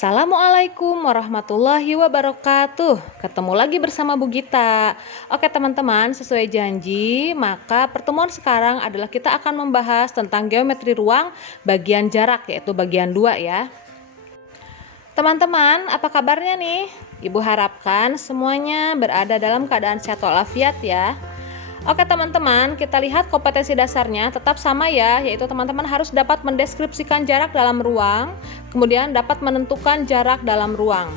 Assalamualaikum warahmatullahi wabarakatuh. Ketemu lagi bersama Bu Gita. Oke teman-teman, sesuai janji, maka pertemuan sekarang adalah kita akan membahas tentang geometri ruang bagian jarak, yaitu bagian 2 ya. Teman-teman, apa kabarnya nih? Ibu harapkan semuanya berada dalam keadaan sehat walafiat ya. Oke teman-teman, kita lihat kompetensi dasarnya tetap sama ya, yaitu teman-teman harus dapat mendeskripsikan jarak dalam ruang, kemudian dapat menentukan jarak dalam ruang.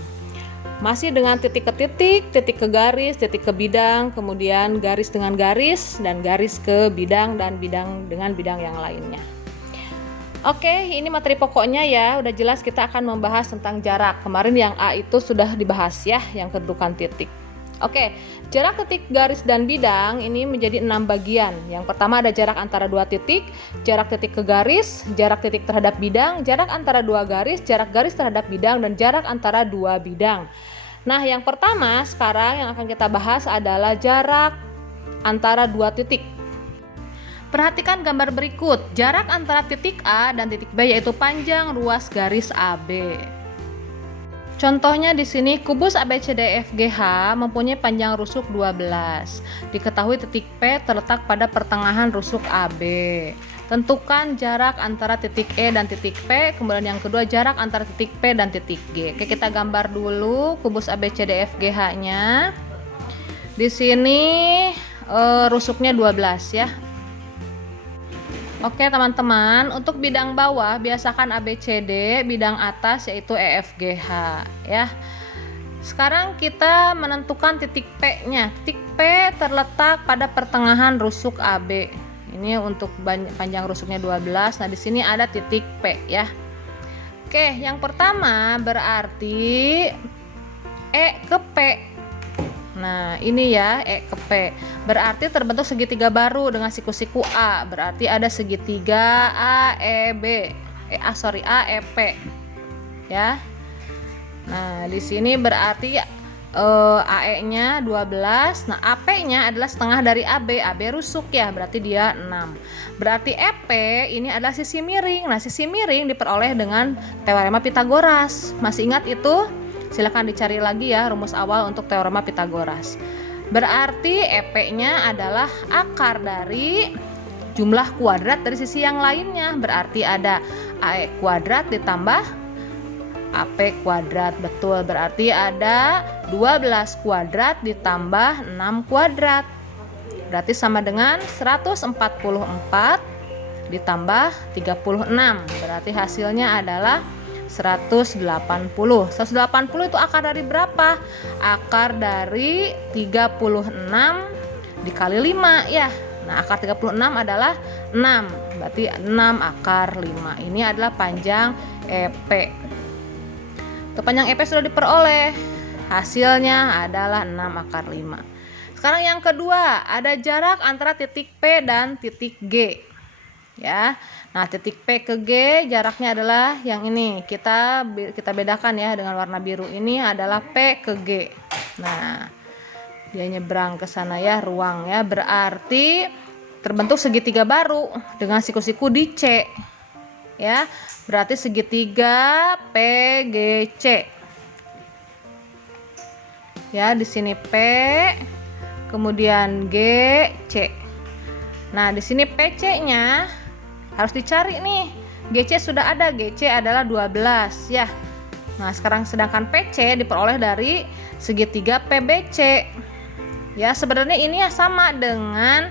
Masih dengan titik ke titik, titik ke garis, titik ke bidang, kemudian garis dengan garis, dan garis ke bidang dan bidang dengan bidang yang lainnya. Oke, ini materi pokoknya ya, udah jelas kita akan membahas tentang jarak. Kemarin yang A itu sudah dibahas ya, yang kedudukan titik. Oke, jarak titik, garis, dan bidang ini menjadi 6 bagian. Yang pertama ada jarak antara 2 titik, jarak titik ke garis, jarak titik terhadap bidang, jarak antara 2 garis, jarak garis terhadap bidang, dan jarak antara 2 bidang. Nah, yang pertama sekarang yang akan kita bahas adalah jarak antara 2 titik. Perhatikan gambar berikut, jarak antara titik A dan titik B yaitu panjang ruas garis AB. Contohnya di sini kubus ABCDEFGH mempunyai panjang rusuk 12. Diketahui titik P terletak pada pertengahan rusuk AB. Tentukan jarak antara titik E dan titik P, kemudian yang kedua jarak antara titik P dan titik G. Oke, kita gambar dulu kubus ABCDEFGH-nya. Di sini rusuknya 12 ya. Oke teman-teman, untuk bidang bawah biasakan ABCD, bidang atas yaitu EFGH ya. Sekarang kita menentukan titik P-nya. Titik P terletak pada pertengahan rusuk AB. Ini untuk panjang rusuknya 12. Nah, di sini ada titik P ya. Oke, yang pertama berarti E ke P. Nah, ini ya E ke P. Berarti terbentuk segitiga baru dengan siku-siku A. Berarti ada segitiga AEB. AEP. Ya. Nah, di sini berarti AE-nya 12. Nah, AP-nya adalah setengah dari AB. AB rusuk ya, berarti dia 6. Berarti EP ini adalah sisi miring. Nah, sisi miring diperoleh dengan teorema Pythagoras. Masih ingat itu? Silakan dicari lagi ya rumus awal untuk teorema Pythagoras. Berarti EP-nya adalah akar dari jumlah kuadrat dari sisi yang lainnya. Berarti ada AE kuadrat ditambah AP kuadrat. Betul, berarti ada 12 kuadrat ditambah 6 kuadrat. Berarti sama dengan 144 ditambah 36. Berarti hasilnya adalah 180. 180 itu akar dari berapa? Akar dari 36 dikali 5 ya. Nah, akar 36 adalah 6. Berarti 6 akar 5. Ini adalah panjang EP. Untuk panjang EP sudah diperoleh. Hasilnya adalah 6 akar 5. Sekarang yang kedua, ada jarak antara titik P dan titik G. Ya. Nah, titik P ke G jaraknya adalah yang ini. Kita bedakan ya dengan warna biru. Ini adalah P ke G. Nah, dia nyebrang ke sana ya, ruang ya. Berarti terbentuk segitiga baru dengan siku-siku di C. Ya. Berarti segitiga PGC. Ya, di sini P, kemudian GC. Nah, di sini PC-nya harus dicari nih. GC sudah ada, GC adalah 12 ya. Nah, sekarang sedangkan PC diperoleh dari segitiga PBC. Ya, sebenarnya ini ya sama dengan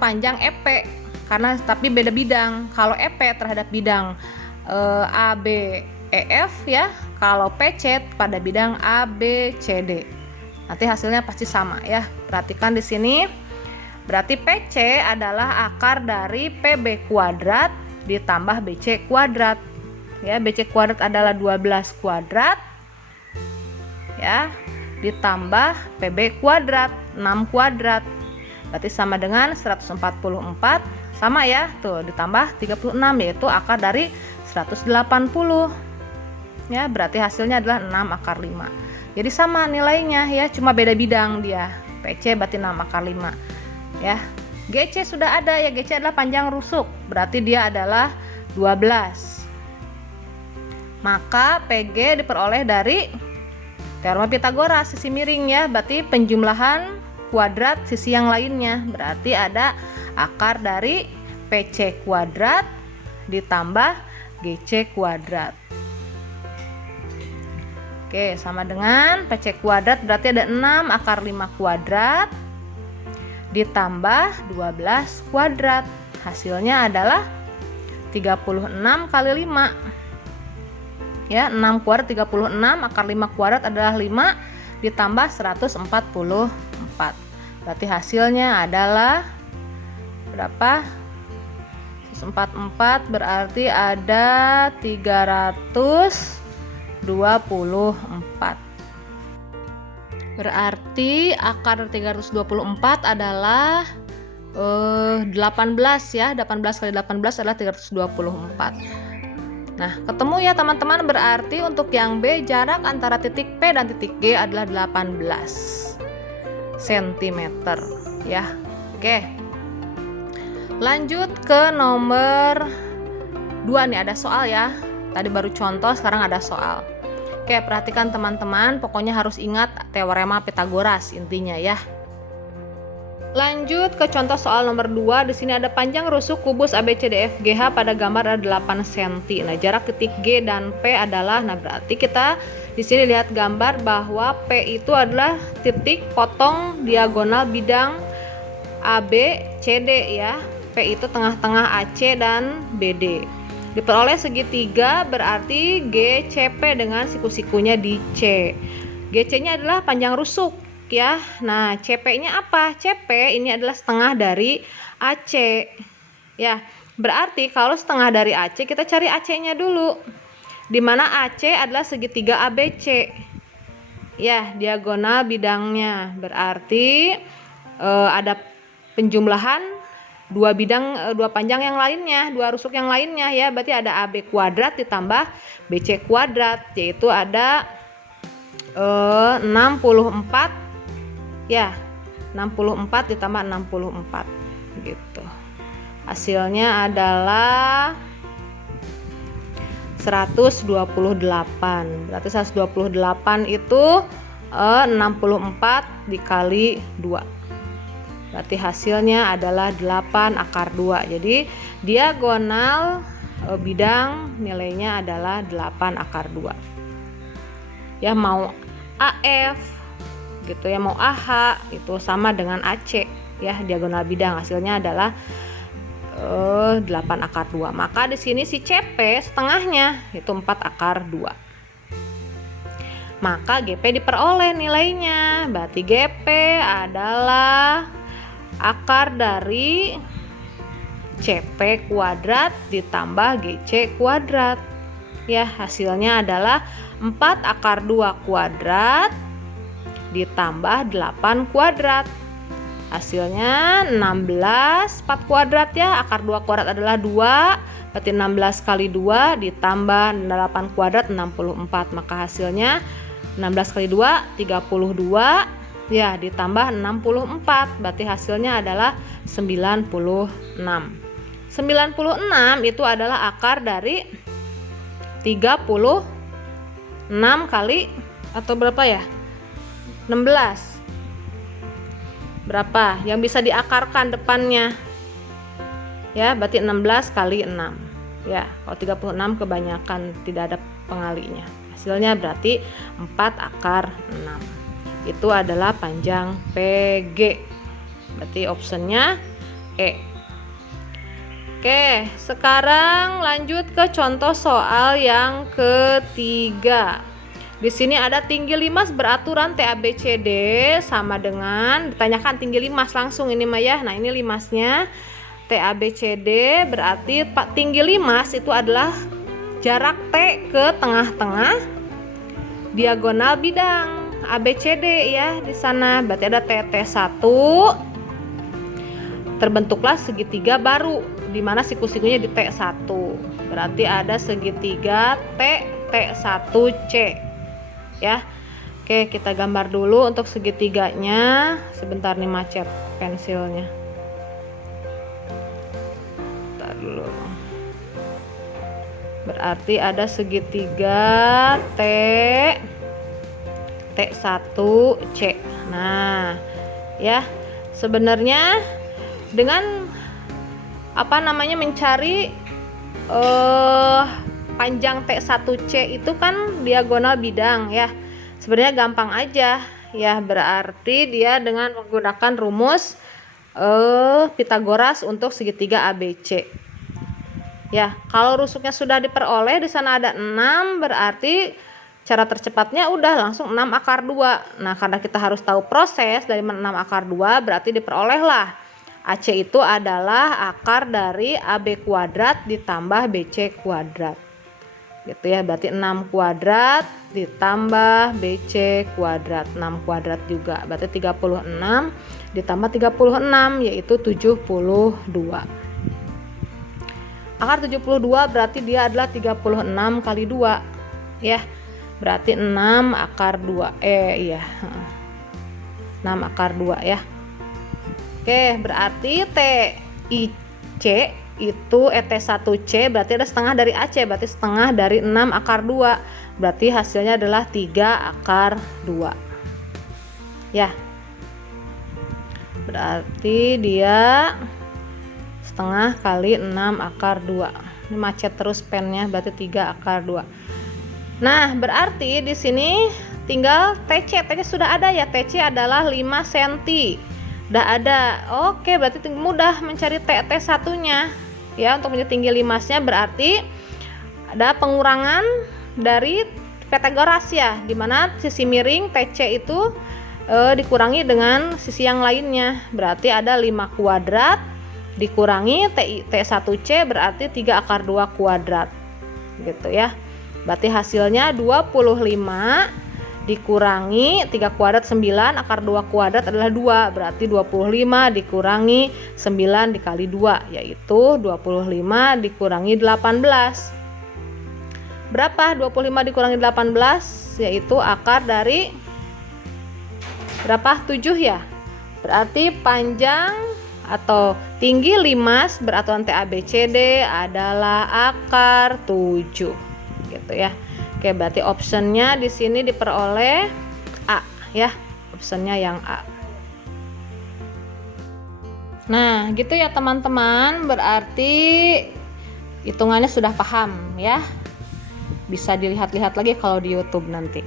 panjang EP karena tapi beda bidang. Kalau EP terhadap bidang ABEF ya, kalau PC pada bidang ABCD. Nanti hasilnya pasti sama ya. Perhatikan di sini. Berarti PC adalah akar dari PB kuadrat ditambah BC kuadrat. Ya, BC kuadrat adalah 12 kuadrat. Ya, ditambah PB kuadrat 6 kuadrat. Berarti sama dengan 144. Sama ya, tuh ditambah 36 yaitu akar dari 180. Ya, berarti hasilnya adalah 6 akar 5. Jadi sama nilainya ya, cuma beda bidang dia. PC berarti 6 akar 5. Ya, GC sudah ada ya, GC adalah panjang rusuk, berarti dia adalah 12. Maka PG diperoleh dari teorema Pitagoras, sisi miring ya, berarti penjumlahan kuadrat sisi yang lainnya. Berarti ada akar dari PC kuadrat ditambah GC kuadrat. Oke, sama dengan PC kuadrat berarti ada 6 akar 5 kuadrat ditambah 12 kuadrat. Hasilnya adalah 36 kali 5. Ya, 6 kuadrat 36, akar 5 kuadrat adalah 5 ditambah 144. Berarti hasilnya adalah berapa? 144 berarti ada 324. Berarti akar 324 adalah 18 ya. 18 kali 18 adalah 324. Nah, ketemu ya teman-teman, berarti untuk yang B jarak antara titik P dan titik G adalah 18 cm ya. Oke. Lanjut ke nomor 2 nih, ada soal ya. Tadi baru contoh, sekarang ada soal. Oke, perhatikan teman-teman, pokoknya harus ingat teorema Pitagoras intinya ya. Lanjut ke contoh soal nomor 2. Di sini ada panjang rusuk kubus ABCDFGH pada gambar ada 8 cm. Nah, jarak titik G dan P adalah, nah berarti kita di sini lihat gambar bahwa P itu adalah titik potong diagonal bidang ABCD ya. P itu tengah-tengah AC dan BD. Diperoleh segitiga berarti GCP dengan siku-sikunya di C. GC-nya adalah panjang rusuk ya. Nah, CP-nya apa? CP ini adalah setengah dari AC. Ya, berarti kalau setengah dari AC kita cari AC-nya dulu. Di mana AC adalah segitiga ABC. Ya, diagonal bidangnya. Berarti ada penjumlahan dua panjang yang lainnya, dua rusuk yang lainnya ya. Berarti ada AB kuadrat ditambah BC kuadrat, yaitu ada 64 ya. 64 ditambah 64 gitu. Hasilnya adalah 128. Berarti 128 itu 64 dikali 2. Berarti hasilnya adalah 8 akar 2. Jadi diagonal bidang nilainya adalah 8 akar 2. Ya, mau AF gitu ya, mau AH itu sama dengan AC ya, diagonal bidang hasilnya adalah 8 akar 2. Maka di sini si CP setengahnya itu 4 akar 2. Maka GP diperoleh nilainya. Berarti GP adalah akar dari CP kuadrat ditambah GC kuadrat. Ya, hasilnya adalah 4 akar 2 kuadrat ditambah 8 kuadrat. Hasilnya 16, 4 kuadrat ya, akar 2 kuadrat adalah 2, berarti 16 kali 2 ditambah 8 kuadrat 64. Maka hasilnya 16 kali 2, 32 ya, ditambah 64, berarti hasilnya adalah 96. 96 itu adalah akar dari 36 kali atau berapa ya? 16. Berapa yang bisa diakarkan depannya? Ya, berarti 16 kali 6. Ya, kalau 36 kebanyakan tidak ada pengalinya. Hasilnya berarti 4 akar 6. Itu adalah panjang PG. Berarti optionnya E. Oke, sekarang lanjut ke contoh soal yang ketiga. Di sini ada tinggi limas beraturan TABCD sama dengan, ditanyakan tinggi limas langsung ini mah ya. Nah, ini limasnya TABCD berarti tinggi limas itu adalah jarak T ke tengah-tengah diagonal bidang ABCD ya di sana. Berarti ada TT1, terbentuklah segitiga baru di mana siku-sikunya di T1. Berarti ada segitiga T1C ya. Oke, kita gambar dulu untuk segitiganya. Sebentar nih, macet pensilnya. Bentar dulu. Berarti ada segitiga T1C. Nah, ya. Sebenarnya dengan mencari panjang T1C itu kan diagonal bidang ya. Sebenarnya gampang aja ya, berarti dia dengan menggunakan rumus Pitagoras untuk segitiga ABC. Ya, kalau rusuknya sudah diperoleh, di sana ada 6, berarti cara tercepatnya udah langsung 6 akar 2. Nah, karena kita harus tahu proses dari 6 akar 2, berarti diperolehlah AC itu adalah akar dari AB kuadrat ditambah BC kuadrat. Gitu ya, berarti 6 kuadrat ditambah BC kuadrat. 6 kuadrat juga, berarti 36 ditambah 36 yaitu 72. Akar 72 berarti dia adalah 36 kali 2 ya. Berarti 6 akar 2. 6 akar 2 ya. Oke, berarti TIC itu T1C berarti ada setengah dari AC, berarti setengah dari 6 akar 2. Berarti hasilnya adalah 3 akar 2. Ya. Berarti dia setengah kali 6 akar 2. Ini macet terus pennya, berarti 3 akar 2. Nah, berarti di sini tinggal TC. TC sudah ada ya. TC adalah 5 cm. Udah ada. Oke, berarti mudah mencari T1-nya. Ya, untuk mencari tinggi limasnya berarti ada pengurangan dari Pitagoras ya, dimana sisi miring TC itu dikurangi dengan sisi yang lainnya. Berarti ada 5 kuadrat dikurangi T1C berarti 3 akar 2 kuadrat gitu ya. Berarti hasilnya 25 dikurangi 3 kuadrat 9, akar 2 kuadrat adalah 2, berarti 25 dikurangi 9 dikali 2 yaitu 25 dikurangi 18. Berapa 25 dikurangi 18? Yaitu akar dari berapa? 7 ya. Berarti panjang atau tinggi limas beraturan TABCD adalah akar 7 gitu ya. Oke, berarti optionnya di sini diperoleh A ya, optionnya yang A. Nah, gitu ya teman-teman, berarti hitungannya sudah paham ya. Bisa dilihat-lihat lagi kalau di YouTube nanti.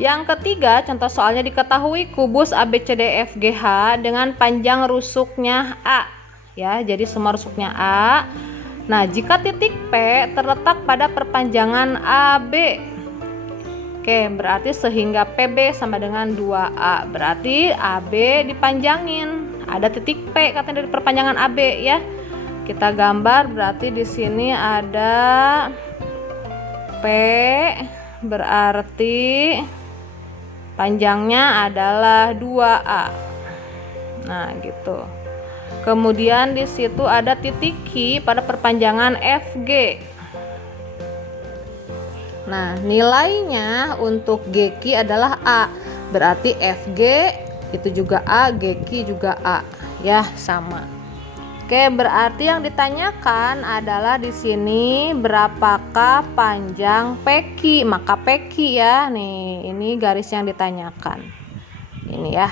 Yang ketiga, contoh soalnya diketahui kubus ABCDFGH dengan panjang rusuknya A. Ya, jadi semua rusuknya A. Nah, jika titik P terletak pada perpanjangan AB. Oke, berarti sehingga PB sama dengan 2A. Berarti AB dipanjangin. Ada titik P katanya dari perpanjangan AB ya. Kita gambar, berarti di sini ada P, berarti panjangnya adalah 2A. Nah, gitu. Kemudian di situ ada titik Q pada perpanjangan FG. Nah, nilainya untuk GQ adalah A. Berarti FG itu juga A, GQ juga A. Ya, sama. Oke, berarti yang ditanyakan adalah di sini berapakah panjang PQ? Maka PQ ya, nih, ini garis yang ditanyakan. Ini ya.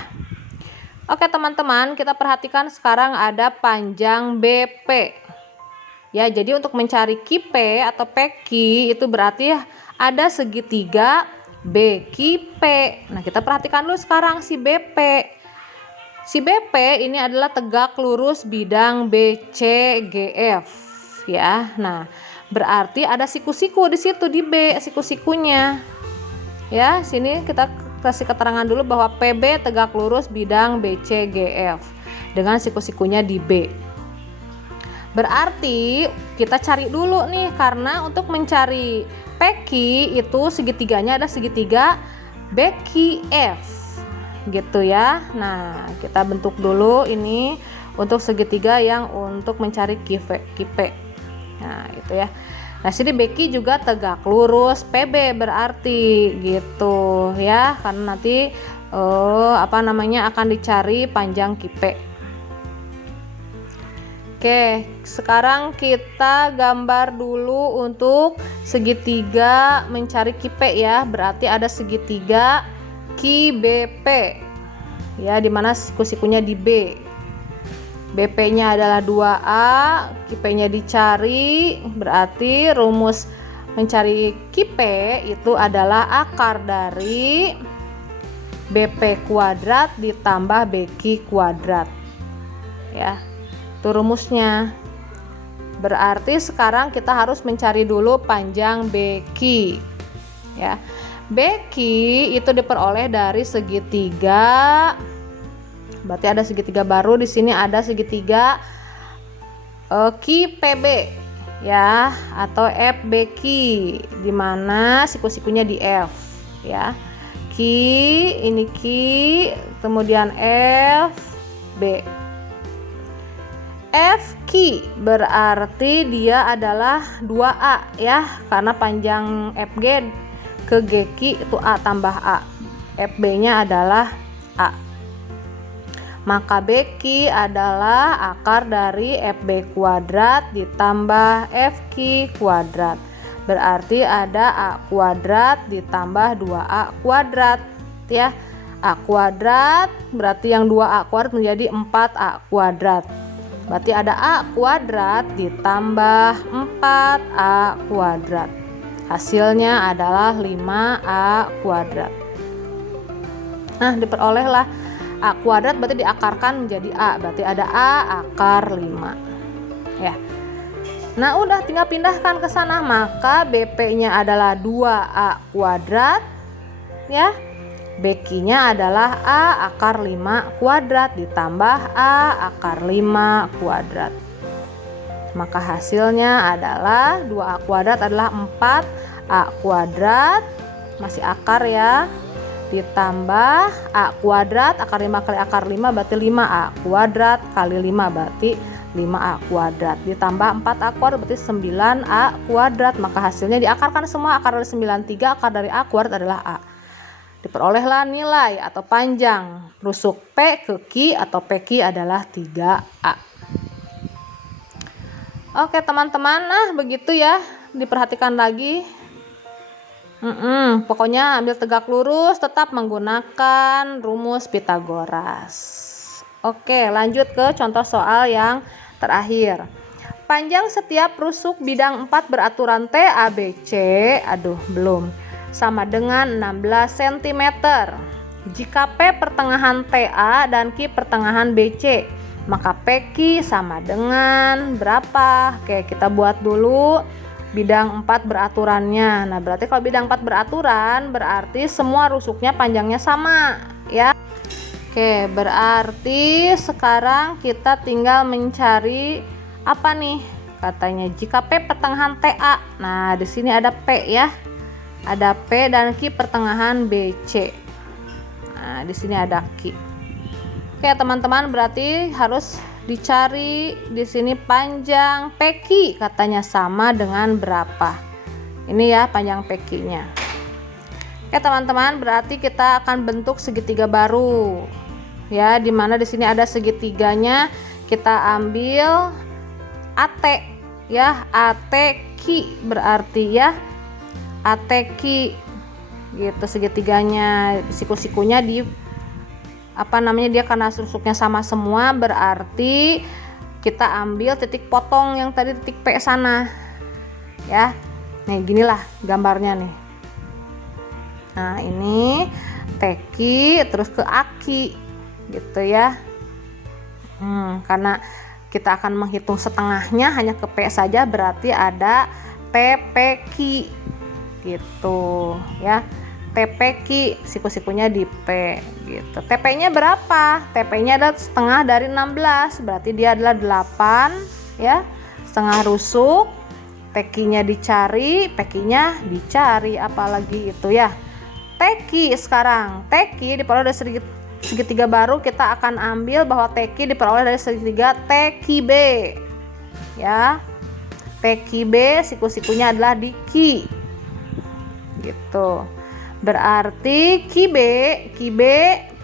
Oke, teman-teman, kita perhatikan sekarang ada panjang BP. Ya, jadi untuk mencari QP atau PQ itu berarti ada segitiga BQP. Nah, kita perhatikan dulu sekarang si BP. Si BP ini adalah tegak lurus bidang BCGF ya. Nah, berarti ada siku-siku di situ di B, siku-sikunya. Ya, sini kita kasih keterangan dulu bahwa PB tegak lurus bidang BCGF dengan siku-sikunya di B. Berarti kita cari dulu nih, karena untuk mencari PQ itu segitiganya ada segitiga BQF. Gitu ya. Nah, kita bentuk dulu ini untuk segitiga yang untuk mencari QP. Nah, itu ya. Nah, sini BQ juga tegak lurus PB berarti gitu ya. Karena nanti akan dicari panjang QP. Oke, sekarang kita gambar dulu untuk segitiga mencari KP ya. Berarti ada segitiga KBP. Ya, dimana siku-sikunya di B. BP-nya adalah 2A, KP-nya dicari. Berarti rumus mencari KP itu adalah akar dari BP kuadrat ditambah BQ kuadrat. Ya. Itu rumusnya. Berarti sekarang kita harus mencari dulu panjang BQ. Ya. BQ itu diperoleh dari segitiga. Berarti ada segitiga baru di sini, ada segitiga QPB ya, atau FBQ, di mana siku-sikunya di F ya. Q ini Q, kemudian F B. FQ berarti dia adalah 2A ya, karena panjang FG ke GQ itu A tambah A. FB-nya adalah A. Maka BQ adalah akar dari FB kuadrat ditambah FQ kuadrat. Berarti ada A kuadrat ditambah 2A kuadrat ya. A kuadrat berarti yang 2A kuadrat menjadi 4A kuadrat. Berarti ada A kuadrat ditambah 4A kuadrat. Hasilnya adalah 5A kuadrat. Nah, diperolehlah A kuadrat, berarti diakarkan menjadi A. Berarti ada A akar 5. Ya. Nah, udah tinggal pindahkan ke sana. Maka BP-nya adalah 2A kuadrat. Ya. BQ-nya adalah A akar 5 kuadrat ditambah A akar 5 kuadrat. Maka hasilnya adalah 2A kuadrat adalah 4A kuadrat, masih akar ya, ditambah A kuadrat, akar 5 kali akar 5 berarti 5A kuadrat kali 5 berarti 5A kuadrat, ditambah 4A kuadrat berarti 9A kuadrat. Maka hasilnya diakarkan semua, akar dari 93, akar dari A kuadrat adalah A. Diperolehlah nilai atau panjang rusuk P ke Q atau PQ adalah 3A. Oke teman-teman, nah begitu ya, diperhatikan lagi. Pokoknya ambil tegak lurus, tetap menggunakan rumus Pitagoras. Oke, lanjut ke contoh soal yang terakhir. Panjang setiap rusuk bidang 4 beraturan T, A, B, C, sama dengan 16 cm. Jika P pertengahan TA dan Q pertengahan BC, maka PQ sama dengan berapa? Oke, kita buat dulu bidang 4 beraturannya. Nah, berarti kalau bidang 4 beraturan berarti semua rusuknya panjangnya sama ya. Oke, berarti sekarang kita tinggal mencari apa nih? Katanya jika P pertengahan TA. Nah, di sini ada P ya. Ada P dan Q pertengahan BC. Nah, di sini ada Q. Oke, teman-teman, berarti harus dicari di sini panjang PQ, katanya sama dengan berapa. Ini ya panjang PQ-nya. Oke, teman-teman, berarti kita akan bentuk segitiga baru. Ya, dimana di sini ada segitiganya, kita ambil AT ya, ATQ berarti ya. ATQ gitu, segitiganya, siku-sikunya di dia karena rusuknya sama semua, berarti kita ambil titik potong yang tadi titik P sana ya. Nih ginilah gambarnya nih. Nah, ini TQ terus ke AQ gitu ya. Karena kita akan menghitung setengahnya hanya ke P saja, berarti ada TPQ gitu ya. TPQ siku-sikunya di P gitu. TP-nya berapa? TP-nya adalah setengah dari 16, berarti dia adalah 8 ya, setengah rusuk. PQ-nya dicari, PQ-nya dicari, apalagi itu ya. TQ sekarang, TQ diperoleh dari segitiga baru, kita akan ambil bahwa TQ diperoleh dari segitiga TQB ya. TQB siku-sikunya adalah di Q gitu. Berarti QB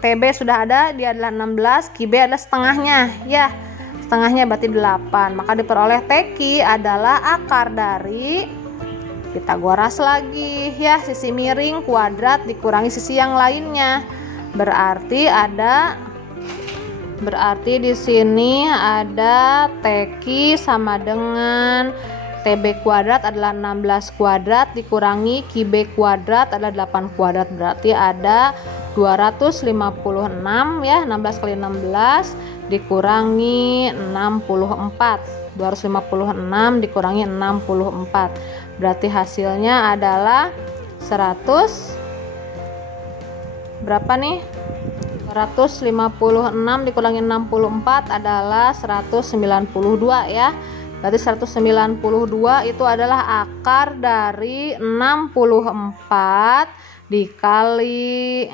TB sudah ada, dia adalah 16, QB adalah setengahnya ya. setengahnya berarti 8. Maka diperoleh TQ adalah akar dari, kita goras lagi ya, sisi miring kuadrat dikurangi sisi yang lainnya. Berarti di sini ada TQ sama dengan TB kuadrat adalah 16 kuadrat dikurangi QB kuadrat adalah 8 kuadrat. Berarti ada 256 ya, 16 kali 16 dikurangi 64. 256 dikurangi 64. Berarti hasilnya adalah 100 berapa nih? 156 dikurangi 64 adalah 192 ya. Berarti 192 itu adalah akar dari 64 dikali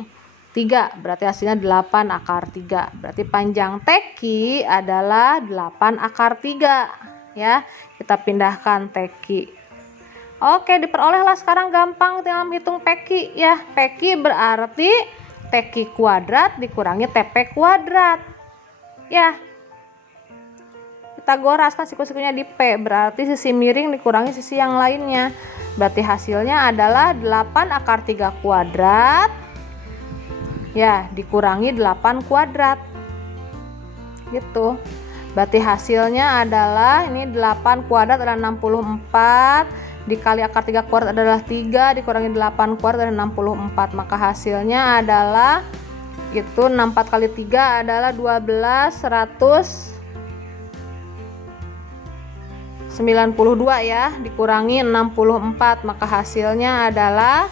3. Berarti hasilnya 8 akar 3. Berarti panjang TQ adalah 8 akar 3 ya. Kita pindahkan TQ. Oke, diperolehlah sekarang gampang tinggal hitung PQ ya. PQ berarti TQ kuadrat dikurangi TP kuadrat ya. Kita goras kan siku-sikunya di P, berarti sisi miring dikurangi sisi yang lainnya. Berarti hasilnya adalah 8 akar 3 kuadrat ya dikurangi 8 kuadrat gitu. Berarti hasilnya adalah ini 8 kuadrat adalah 64 dikali akar 3 kuadrat adalah 3 dikurangi 8 kuadrat adalah 64. Maka hasilnya adalah itu 64 kali 3 adalah 12 192 ya dikurangi 64. Maka hasilnya adalah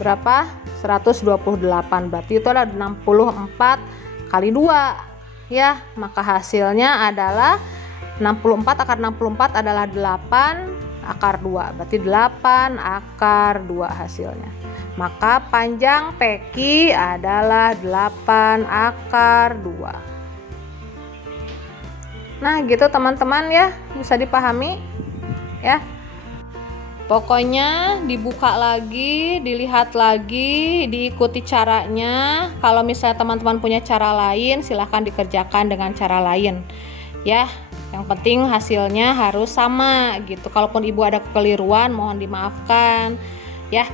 berapa? 128. Berarti itu adalah 64 kali 2 ya. Maka hasilnya adalah 64 akar 64 adalah 8 akar 2. Berarti 8 akar 2 hasilnya. Maka panjang TQ adalah 8 akar 2. Nah gitu teman-teman ya, bisa dipahami ya. Pokoknya dibuka lagi, dilihat lagi, diikuti caranya. Kalau misalnya teman-teman punya cara lain, silahkan dikerjakan dengan cara lain ya. Yang penting hasilnya harus sama gitu. Kalaupun ibu ada kekeliruan mohon dimaafkan ya.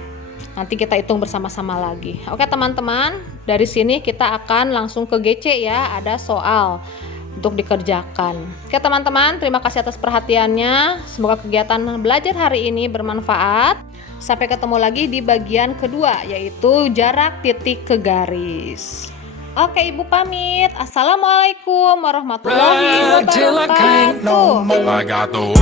Nanti kita hitung bersama-sama lagi. Oke teman-teman, dari sini kita akan langsung ke GC ya. Ada soal untuk dikerjakan. Oke teman-teman, terima kasih atas perhatiannya. Semoga kegiatan belajar hari ini bermanfaat. Sampai ketemu lagi di bagian kedua, yaitu jarak titik ke garis. Oke ibu pamit. Assalamualaikum warahmatullahi wabarakatuh. Terima kasih.